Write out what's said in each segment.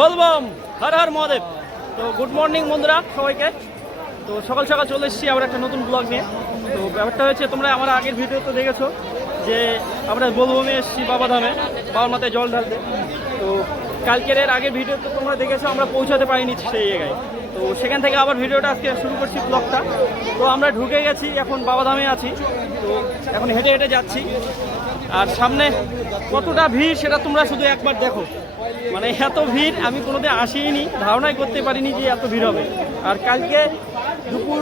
বলবম হর হর মহাদেব। তো good morning বন্ধুরা সবাইকে। তো সকাল সকাল চলে এসেছি আবার একটা নতুন ব্লগ নিয়ে। তো ব্যাপারটা হয়েছে, তোমরা আমার আগের ভিডিও তো দেখেছো যে আমরা বলবমে এসেছি বাবাধামে, বাবার মাথায় জল ঢালতে। তো কালকের আগের ভিডিও তো তোমরা দেখেছো, আমরা পৌঁছাতে পারিনি সেই জায়গায়। তো সেখান থেকে আবার ভিডিওটা আজকে শুরু করছি ব্লগটা। তো আমরা ঢুকে গেছি, এখন বাবাধামে আছি। তো এখন হেঁটে হেঁটে যাচ্ছি, আর সামনে কতটা ভিড় সেটা তোমরা শুধু একবার দেখো। মানে এত ভিড় আমি কোনোদিন আসিনি, ধারণাই করতে পারিনি যে এত ভিড় হবে। আর কালকে দুপুর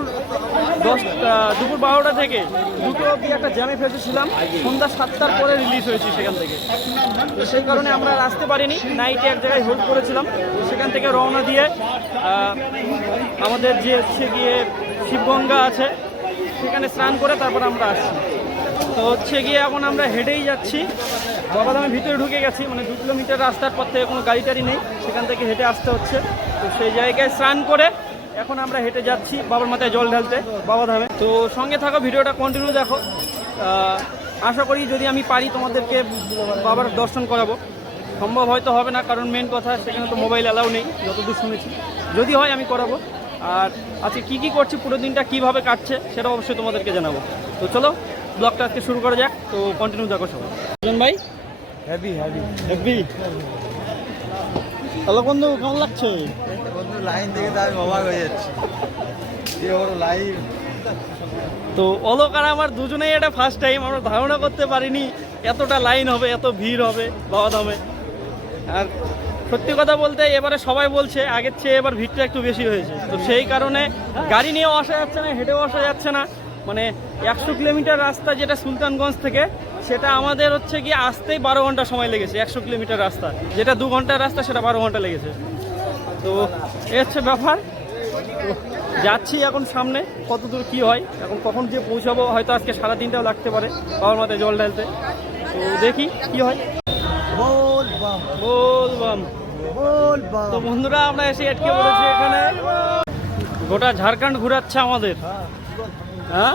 12টা থেকে 2টো অবধি একটা জ্যামে ফেসেছিলাম, সন্ধ্যা 7টার পরে রিলিজ হয়েছি সেখান থেকে। তো সেই কারণে আমরা আর আসতে পারিনি, নাইটে এক জায়গায় হোল্ড করেছিলাম। সেখান থেকে রওনা দিয়ে আমাদের যে হচ্ছে গিয়ে শিবগঙ্গা আছে সেখানে স্নান করে তারপর আমরা আসছি। তো হচ্ছে গিয়ে এখন আমরা হেঁটেই যাচ্ছি, বাবাধামের ভিতরে ঢুকে গেছি। মানে 2 কিলোমিটার রাস্তার পর থেকে কোনো গাড়ি টাড়ি নেই, সেখান থেকে হেঁটে আসতে হচ্ছে। তো সেই জায়গায় স্নান করে এখন আমরা হেঁটে যাচ্ছি বাবার মাথায় জল ঢালতে বাবাধামে। তো সঙ্গে থাকো, ভিডিওটা কন্টিনিউ দেখো। আশা করি যদি আমি পারি তোমাদেরকে বাবার দর্শন করাবো। সম্ভব হয়তো হবে না, কারণ মেন কথা সেখানে তো মোবাইল অ্যালাউ নেই যতদূর শুনেছি। যদি হয় আমি করাবো। আর আজকে কী করছি, পুরো দিনটা কীভাবে কাটছে সেটা অবশ্যই তোমাদেরকে জানাবো। তো চলো ব্লগটা আজকে শুরু করা যাক। তো কন্টিনিউ দেখো সবাই। ভাই হ্যাপি হ্যালো বন্ধু, কেমন লাগছে? বন্ধু লাইন দেখে তো আমি অবাক হয়ে যাচ্ছি, যে বড় লাইন। তো অলোক আর আমার দুজনেই এটা ফার্স্ট টাইম, আমরা ধারণা করতে পারিনি এতটা লাইন হবে, এত ভিড় হবে বাবাধামে। আর সত্যি কথা বলতে এবারে সবাই বলছে আগের চেয়ে এবার ভিড়টা একটু বেশি হয়েছে। তো সেই কারণে গাড়ি নিয়েও আসা যাচ্ছে না, হেঁটেও আসা যাচ্ছে না। মানে 100 কিলোমিটার রাস্তা যেটা সুলতানগঞ্জ থেকে, সেটা আমাদের হচ্ছে কি আসতেই 12 ঘন্টা সময় লেগেছে। 100 কিলোমিটার রাস্তা যেটা 2 ঘন্টার রাস্তা, সেটা 12 ঘন্টা লেগেছে। তো এ হচ্ছে ব্যাপার। তো যাচ্ছি এখন সামনে, কত দূর কী হয়, এখন কখন যে পৌঁছাবো, হয়তো আজকে সারাদিনটাও লাগতে পারে বাবার মাথায় জল ঢালতে। তো দেখি কি হয়। বলবাম। তো বন্ধুরা আমরা এসে আটকে পড়েছি এখানে, গোটা ঝাড়খণ্ড ঘুরাচ্ছে আমাদের। হ্যাঁ,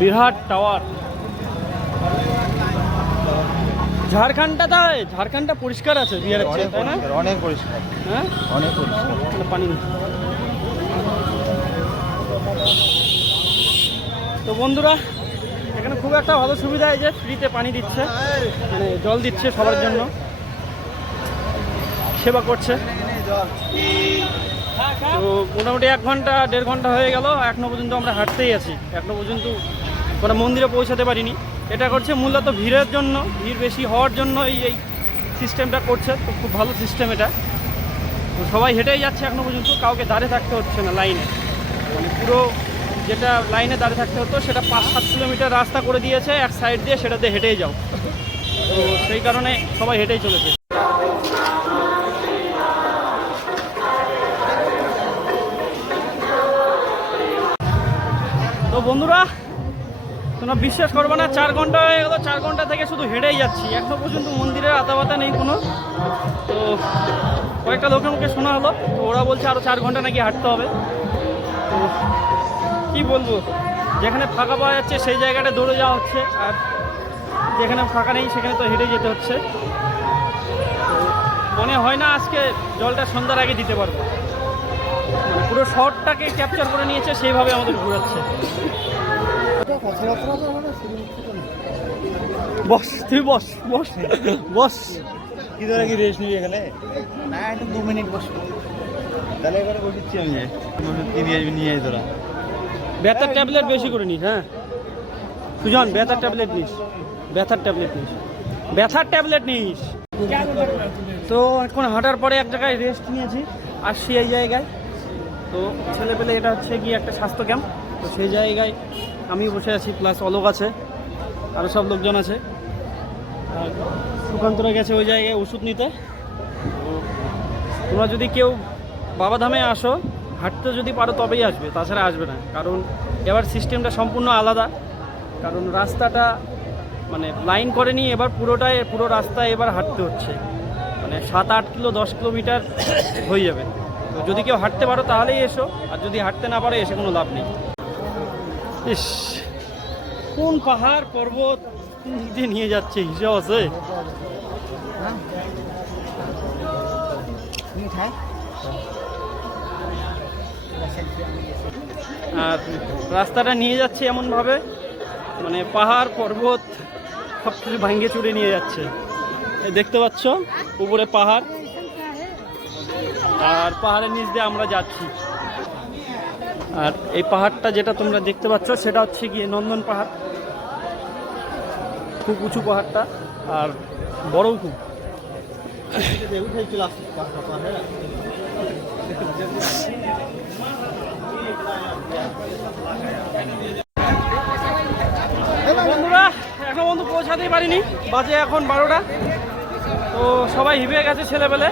বিরাট টাওয়ার। ঝাড়খণ্ডটা পরিষ্কার আছে বিহারের চেয়ে, তাই না? অনেক পরিষ্কার। হ্যাঁ, অনেক পরিষ্কার, পানি নেই। তো বন্ধুরা এখানে খুব একটা ভালো সুবিধা, এই যে ফ্রিতে পানি দিচ্ছে, মানে জল দিচ্ছে সবার জন্য, সেবা করছে। তো মোটামুটি 1 ঘন্টা 1.5 ঘন্টা হয়ে গেল, এখনো পর্যন্ত আমরা হাঁটতেই আছি। এখনো পর্যন্ত কোনো মন্দিরে পৌঁছাতে পারিনি। এটা করছে মূলত ভিড়ের জন্য, ভিড় বেশি হওয়ার জন্য এই সিস্টেমটা করছে। তো খুব ভালো সিস্টেম এটা। তো সবাই হেঁটেই যাচ্ছে এখনো পর্যন্ত, কাউকে দাঁড়িয়ে থাকতে হচ্ছে না লাইনে। মানে পুরো যেটা লাইনে দাঁড়িয়ে থাকতে হতো সেটা 5-7 কিলোমিটার রাস্তা করে দিয়েছে এক সাইড দিয়ে, সেটাতে হেঁটেই যাও। তো সেই কারণে সবাই হেঁটেই চলেছে। তো বন্ধুরা তোমরা বিশ্বাস করবে না, 4 ঘন্টা হয়ে গেল, 4 ঘন্টা থেকে শুধু হেঁটেই যাচ্ছি। এখনো পর্যন্ত মন্দিরের আতাবাতা নেই কোনো। তো কয়েকটা লোকের মুখে শোনা হলো, তো ওরা বলছে আরও 4 ঘন্টা নাকি হাঁটতে হবে। তো কী বলবো, যেখানে ফাঁকা পাওয়া যাচ্ছে সেই জায়গাটা দৌড়ে যাওয়া হচ্ছে, আর যেখানে ফাঁকা নেই সেখানে তো হেঁটে যেতে হচ্ছে। মনে হয় না আজকে জলটা সন্ধ্যার আগে দিতে পারবো। মানে পুরো শহরটাকে ক্যাপচার করে নিয়েছে, সেইভাবে আমাদের ঘোরাচ্ছে। বস, তুই বস বস বস। কি ধরে কি রেস্ট নিবি এখানে? না, একটু 2 মিনিট বসবো। তাহলে এবারে বসেছি আমি, যে নিয়ে আই তোরা। ব্যথার ট্যাবলেট বেশি করে নিস। হ্যাঁ সুজন, ব্যথার ট্যাবলেট নিস, ব্যথার ট্যাবলেট নিস, ব্যথার ট্যাবলেট নিস। তো এখন হাঁটার পরে এক জায়গায় রেস্ট নিয়েছি, আসছি এই জায়গায়। তো ছেলেপেলে এটা হচ্ছে গিয়ে একটা স্বাস্থ্য ক্যাম্প। তো সেই জায়গায় আমি বসে আছি, প্লাস অলোক আছে, আরও সব লোকজন আছে। আর সুকান্তরা গেছে ওই জায়গায় ওষুধ নিতে। তো তোমরা যদি কেউ বাবাধামে আসো, হাঁটতে যদি পারো তবেই আসবে, তাছাড়া আসবে না। কারণ এবার সিস্টেমটা সম্পূর্ণ আলাদা। কারণ রাস্তাটা মানে লাইন করেনি, এবার পুরো রাস্তায় এবার হাঁটতে হচ্ছে। মানে 7-8 কিলো 10 কিলোমিটার হয়ে যাবে। তো যদি কেউ হাঁটতে পারো তাহলেই এসো, আর যদি হাঁটতে না পারো এসে কোনো লাভ নেই। ইস, কোন পাহাড় পর্বত দিয়ে নিয়ে যাচ্ছে হিসাব আছে। আর রাস্তাটা নিয়ে যাচ্ছে এমনভাবে, মানে পাহাড় পর্বত সব কিছু ভাঙ্গে চুরে নিয়ে যাচ্ছে। এই দেখতে পাচ্ছ উপরে পাহাড়, আর পাহাড়ের নিচ দিয়ে আমরা যাচ্ছি। আর এই পাহাড়টা যেটা তোমরা দেখতে পাচ্ছ সেটা হচ্ছে গিয়ে নন্দন পাহাড়। খুব উঁচু পাহাড়টা আর বড়ও খুব। বন্ধুরা এখনো বন্ধু পৌঁছাতেই পারিনি, বাজে এখন 12টা। তো সবাই হিবে গেছে ছেলেবেলে।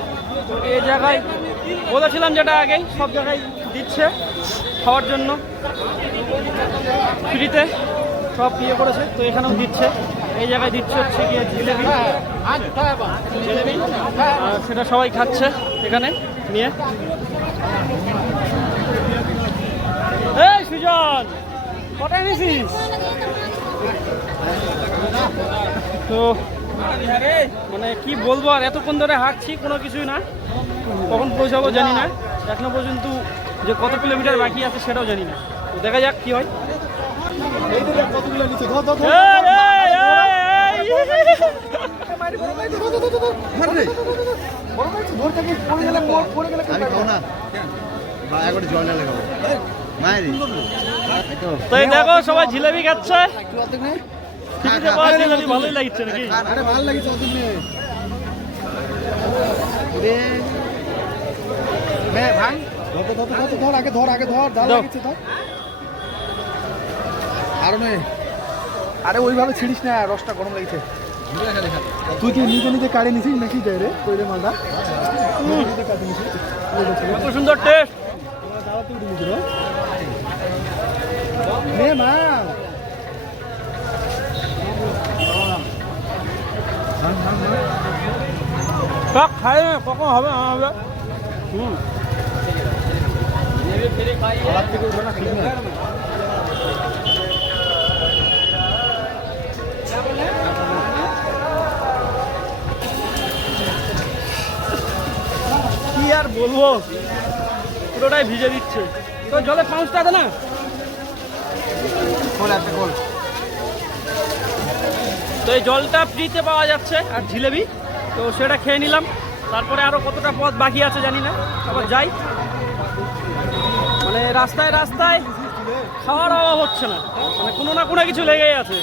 তো এই জায়গায় বলেছিলাম যেটা আগেই, সব জায়গায় দিচ্ছে খাওয়ার জন্য ফ্রিতে, সব ইয়ে করেছে। তো এখানেও দিচ্ছে, এই জায়গায় দিচ্ছে হচ্ছে গিয়ে জিলেবি। জিলেবি আর সেটা সবাই খাচ্ছে এখানে নিয়ে। এই সুজন কটায় নিয়েছিস? তো মানে কি বলবো, আর এতক্ষণ ধরে হাঁটছি, কোনো কিছুই না, কখন পৌঁছাবো জানি না। এখনো পর্যন্ত যে কত কিলোমিটার বাকি আছে সেটাও জানি না। তো দেখা যাক কি হয়। তো এই দেখো সবাই জিলেবি খাচ্ছে, জিলেবি ভালোই লাগছে নাকি? ভালো লাগছে ধর আগে ধর ভালো লাগছে ধর। আরে ওইভাবে ছিড়িস না, রসটা গরম লাগছে। তুই কি নিজে নিজে কাড়ে নিছিস নাকি যাই রে কইরে মালটা? কত সুন্দর টেস্ট। নে মা সব খাই কখন হবে হবে। কি আর বলবো, পুরোটাই ভিজে দিচ্ছে। তো জলে পাউচটা আছে না, তো এই জলটা ফ্রিতে পাওয়া যাচ্ছে আর জিলেবি, তো সেটা খেয়ে নিলাম। তারপরে আরো কতটা পথ বাকি আছে জানি না, আবার যাই। মানে রাস্তায় রাস্তায় খাওয়ার অভাব হচ্ছে না, মানে কোনো না কোনো কিছু লেগেই আছে।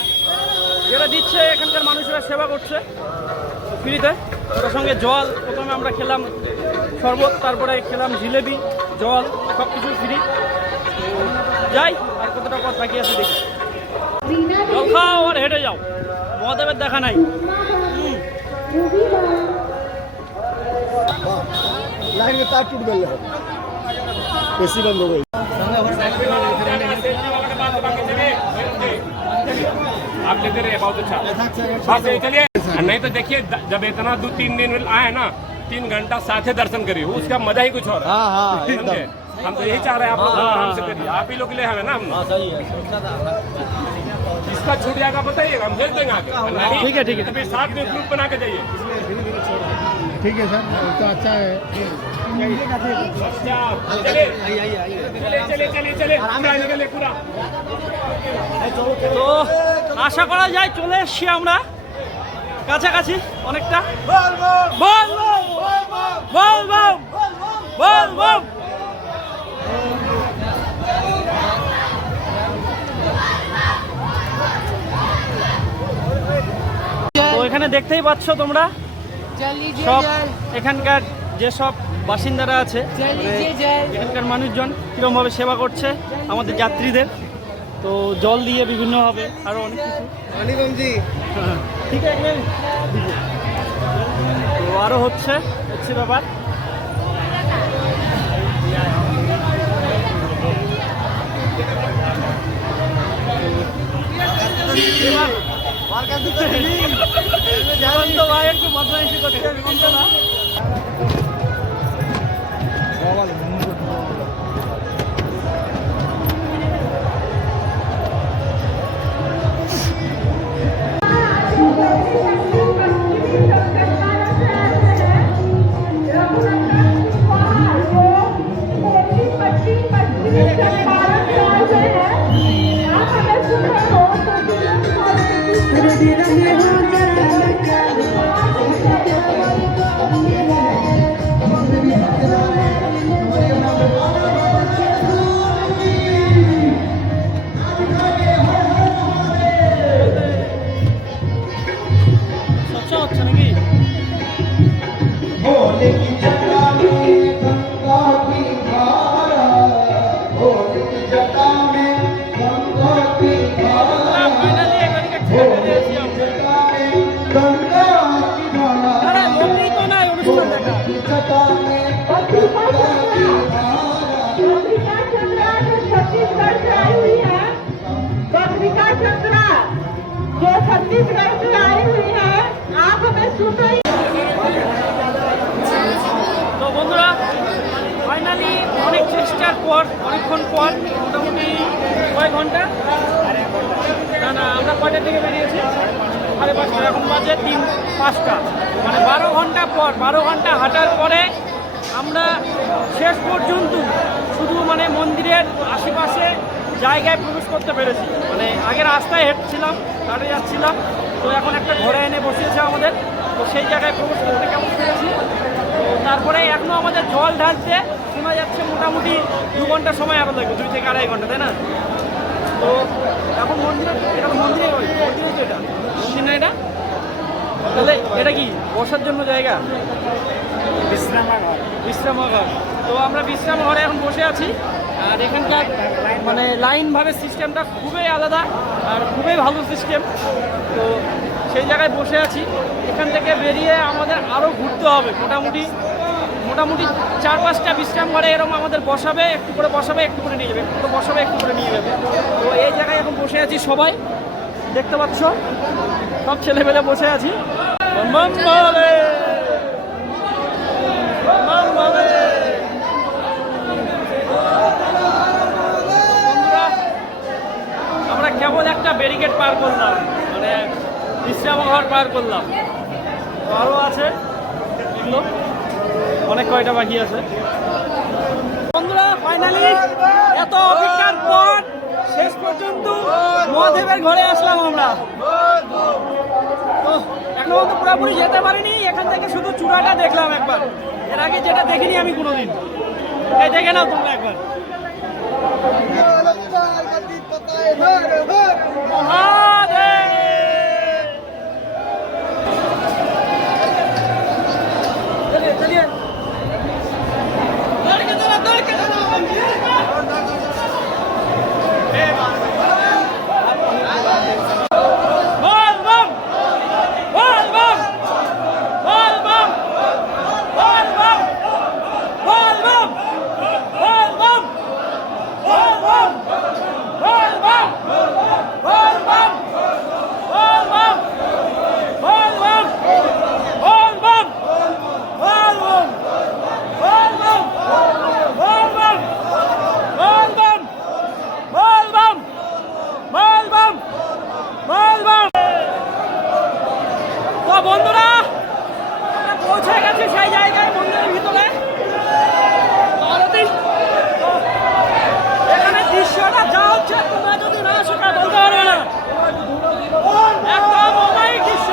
যেটা দিচ্ছে এখানকার মানুষেরা সেবা করছে ফ্রিতে। ওটার সঙ্গে জল, প্রথমে আমরা খেলাম শরবত, তারপরে খেলাম জিলেবি, জল, সব কিছু ফ্রি। যাই, আর কতটা পথ বাকি আছে দেখি। জল খাও আর হেঁটে যাও, মহাদেবের দেখা নাই। लाइन में तार टूट गई है, एसी बंद हो गई। आप लेते रहिए, बहुत अच्छा। बस यही चलिए, नहीं तो देखिए जब इतना 2-3 दिन आए ना, 3 घंटा साथ ही दर्शन करिए, उसका मजा ही कुछ और है। समझे? हम तो यही चाह रहे हैं आप लोग आराम से करिए, आप ही लोग के लिए हमें ना। इसका छूट जाएगा बताइएगा, हम भेज देंगे आगे। नहीं, ठीक है, ठीक है। तो फिर साथ में ग्रुप बना के जाइए। ठीक है सर, तो अच्छा है। चलिए निकले पूरा। তো আশা করা যায় চলে এসছি আমরা কাছাকাছি অনেকটা। বল বল বল বল বল বল। তো এখানে দেখতেই পাচ্ছ তোমরা সব এখানকার যেসব বাসিন্দারা আছে, এখানকার মানুষজন কিরকমভাবে সেবা করছে আমাদের যাত্রীদের। তো জল দিয়ে বিভিন্নভাবে আরো অনেক কিছু, হ্যাঁ, ঠিক আছে। তো আরো হচ্ছে ব্যাপার। ভাই একটু বদমাইশি করছে না। ফাইনালি এখানে ছেড়ে দিয়েছি আমরা। আরে লোকই তো নাই অনুষ্ঠান দেখা। छत्तीसगढ़ से आई हुई है पत्रिका चंद्रा जो छत्तीसगढ़ से आई हुई है आप हमें सुन रही তো বন্ধুরা ফাইনালি অনেক চেষ্টার পর অনেকক্ষণ পর মোটামুটি কয়েক ঘন্টা না আমরা কয়টার দিকে বেরিয়েছি 5:30 এখন বাজে 5টা মানে 12 ঘন্টা পর 12 ঘন্টা হাঁটার পরে আমরা শেষ পর্যন্ত শুধু মানে মন্দিরের আশেপাশে জায়গায় প্রবেশ করতে পেরেছি। মানে আগে রাস্তায় হেঁটছিলাম হাঁটে যাচ্ছিলাম, তো এখন একটা ঘোড়া এনে বসিয়েছে আমাদের, তো সেই জায়গায় প্রবেশ করতে কেমন পেরেছি। তো তারপরে এখনও আমাদের জল ঢালতে শোনা যাচ্ছে মোটামুটি 2 ঘন্টা সময় আরও লাগবে, 2 থেকে 2.5 ঘন্টা, তাই না? তো এখন মন্দিরে এটা মন্দিরে তো এটা মন্দির না এটা, তাহলে এটা কি বসার জন্য জায়গা? বিশ্রামাগার। তো আমরা বিশ্রামঘরে এখন বসে আছি, আর এখানকার মানে লাইনভাবে সিস্টেমটা খুবই আলাদা আর খুবই ভালো সিস্টেম। তো সেই জায়গায় বসে আছি, এখান থেকে বেরিয়ে আমাদের আরও ঘুরতে হবে। মোটামুটি 4-5টা বিশ্রামঘরে এরকম আমাদের বসাবে, একটু করে বসাবে, একটু করে নিয়ে যাবে, একটু করে বসাবে, একটু করে নিয়ে যাবে। তো এই জায়গায় এখন বসে আছি, সবাই দেখতে পাচ্ছ, সব ছেলেমেলে বসে আছি। আমরা কেবল একটা ব্যারিকেড পার করলাম, মানে বিশ্রামঘর পার করলাম, আরও আছে এগুলো, অনেক কয়টা বাকি আছে। বন্ধুরা ফাইনালি এত অপেক্ষার পর শেষ পর্যন্ত মহাদেবের ঘরে আসলাম আমরা। তো এখনো পর্যন্ত পুরোপুরি যেতে পারিনি, এখান থেকে শুধু চূড়াটা দেখলাম একবার, এর আগে যেটা দেখিনি আমি কোনোদিন। এই দেখে নাও তোমরা একবার। বন্ধুরা আমরা পৌঁছে গেছি সেই জায়গায়, মন্দিরের ভিতরে। এখানে দৃশ্যটা যা হচ্ছে তোমরা যদি না আসো তা বলতে পারবে না, একদম অমায়িক দৃশ্য।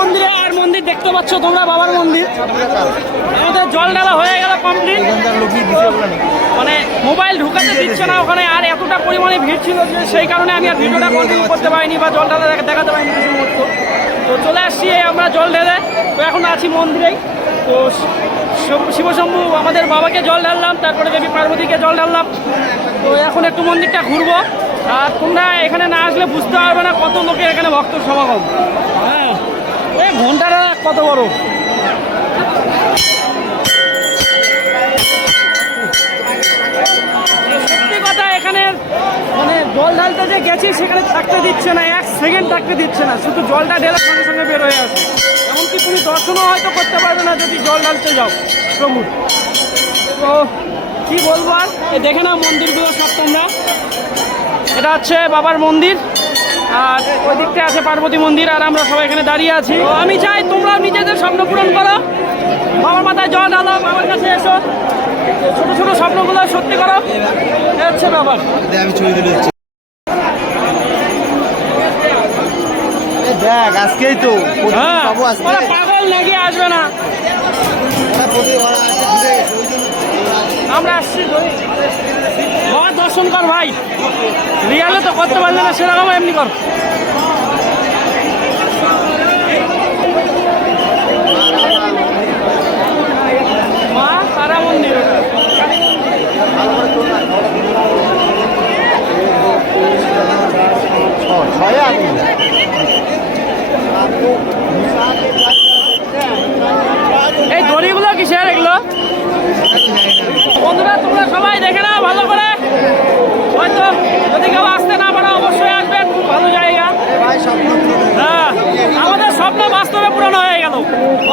মন্দিরে, আর মন্দির দেখতে পাচ্ছ তোমরা, বাবার মন্দির। আমাদের জল ঢালা হয়ে গেল কমপ্লিট, মানে মোবাইল ঢুকাতে দিচ্ছে না ওখানে, আর এতটা পরিমাণে ভিড় ছিল যে সেই কারণে আমি আর ভিডিওটা কন্টিনিউ করতে পারিনি বা জল ঢালা দেখাতে পারিনি কিছু মুহূর্ত। তো চলে আসছি আমরা জল ঢেলে, তো এখন আছি মন্দিরেই। তো শিবশম্ভু আমাদের বাবাকে জল ঢাললাম, তারপরে দেবী পার্বতীকে জল ঢাললাম। তো এখন একটু মন্দিরটা ঘুরবো, আর তোমরা এখানে না আসলে বুঝতে পারবে না কত লোকের এখানে ভক্ত সমাগম। হ্যাঁ, এই ঘন্টাটা কত বড়। সত্যি কথা, এখানে মানে জল ঢালতে যে গেছি সেখানে থাকতে দিচ্ছে না, 1 সেকেন্ড থাকতে দিচ্ছে না, শুধু জলটা ঢেলার সঙ্গে সঙ্গে বের হয়ে আসে। এমনকি তুমি দর্শনও হয়তো করতে পারবে না যদি জল ঢালতে যাও প্রভুর। তো কি বলবো আর, দেখে নাও মন্দিরগুলো সব তোমরা। এটা হচ্ছে বাবার মন্দির, আর ওই দিকটা আছে পার্বতী মন্দির, আর আমরা সবাই এখানে দাঁড়িয়ে আছি। তো আমি চাই তোমরা নিজেদের স্বপ্ন পূরণ করো, বাবার মাথায় জল ঢালো, বাবার কাছে এসো, ছোট ছোট স্বপ্নগুলো সত্যি করো, এ হচ্ছে ব্যাপার। আমি ছবি তুলে দিচ্ছি। দেখ আজকেই তো হ্যাঁ, পাবো আজকে। ওরা পাগল নাকি আসবে না, আমরা আসছি বাবা, দর্শন কর ভাই, রিয়ালে তো করতে পারলে না, সেরকম এমনি কর। মা তারা মন্দির ওটা। ছয় আমি এই দড়িগুলো কিসের এগুলো? বন্ধুরা তোমরা সবাই দেখে নাও ভালো করে, হয়তো যদি কেউ আসতে না পারে অবশ্যই আসবেন, খুব ভালো জায়গা। হ্যাঁ, আমাদের স্বপ্ন বাস্তবে পূরণ হয়ে গেল।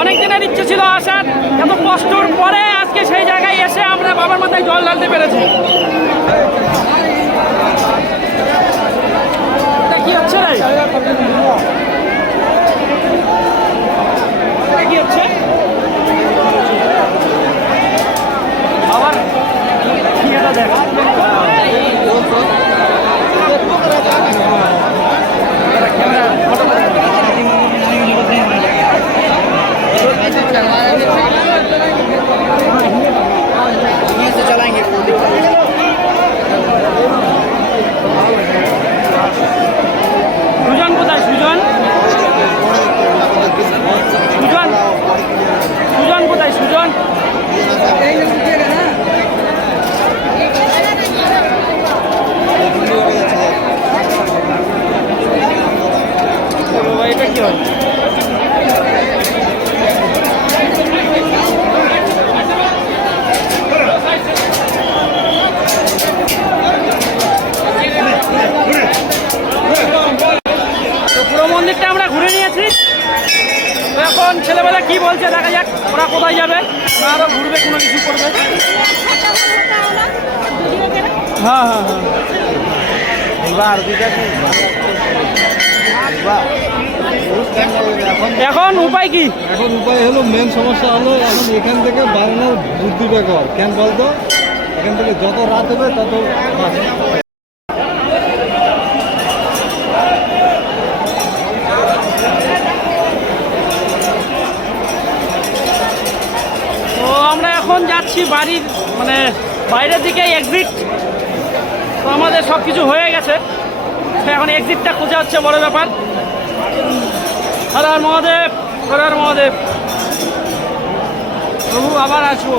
অনেক দিনের ইচ্ছে ছিল আসার, এত কষ্টর পরে আজকে সেই জায়গায় এসে আমরা বাবার মাথায় জল ঢালতে পেরেছি। এটা কি হচ্ছে রে? এটা কি হচ্ছে? আবার কি এটা দেখ, সুজন কোথায়? সুজন সুজন সুজন কোথায়? সুজন এটা কি হয়? তো পুরো মন্দিরটা আমরা ঘুরে নিয়েছি। তো এখন ছেলেবেলা কি বলছে দেখা যাক, ওরা কোথায় যাবে, আরো ঘুরবে, কোনো কিছু করবে। হ্যাঁ হ্যাঁ হ্যাঁ, এখন উপায় কি? এখন উপায় হলো, মেন সমস্যা হলো এখন এখান থেকে বাড়ানোর বুদ্ধিটা কর। কেন বলতো, এখান থেকে যত রাত হবে তত তো আমরা এখন যাচ্ছি বাড়ির মানে বাইরের দিকে এক্সিট। তো আমাদের সব কিছু হয়ে গেছে, তো এখন এক্সিটটা খোঁজা হচ্ছে বড় ব্যাপার। হর হর মহাদেব, হর হর মহাদেব, প্রভু আবার আসবো।